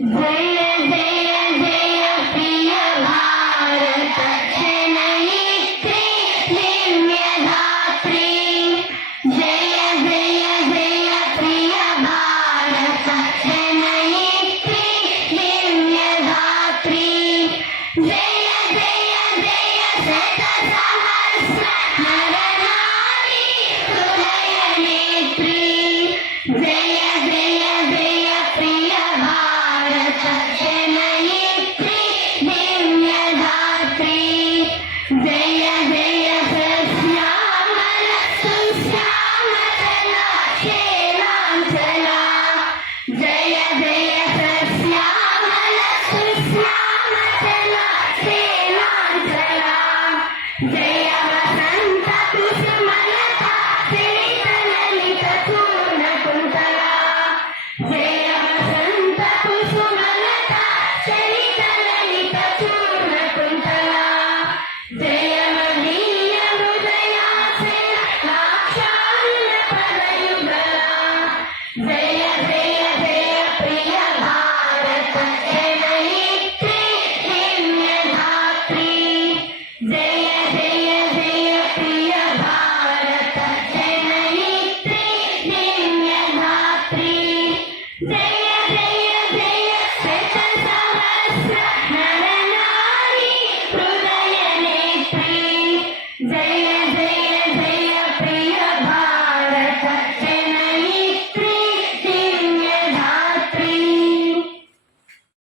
जय जय जय प्रिय भारत जनयित्री दिव्यधात्री। जय जय जय प्रिय भारत जनयित्री दिव्यधात्री। जय जय जय शतसहस्र नरनारी हृदयनेत्री। जय जय जय प्रिय भारत जनयित्री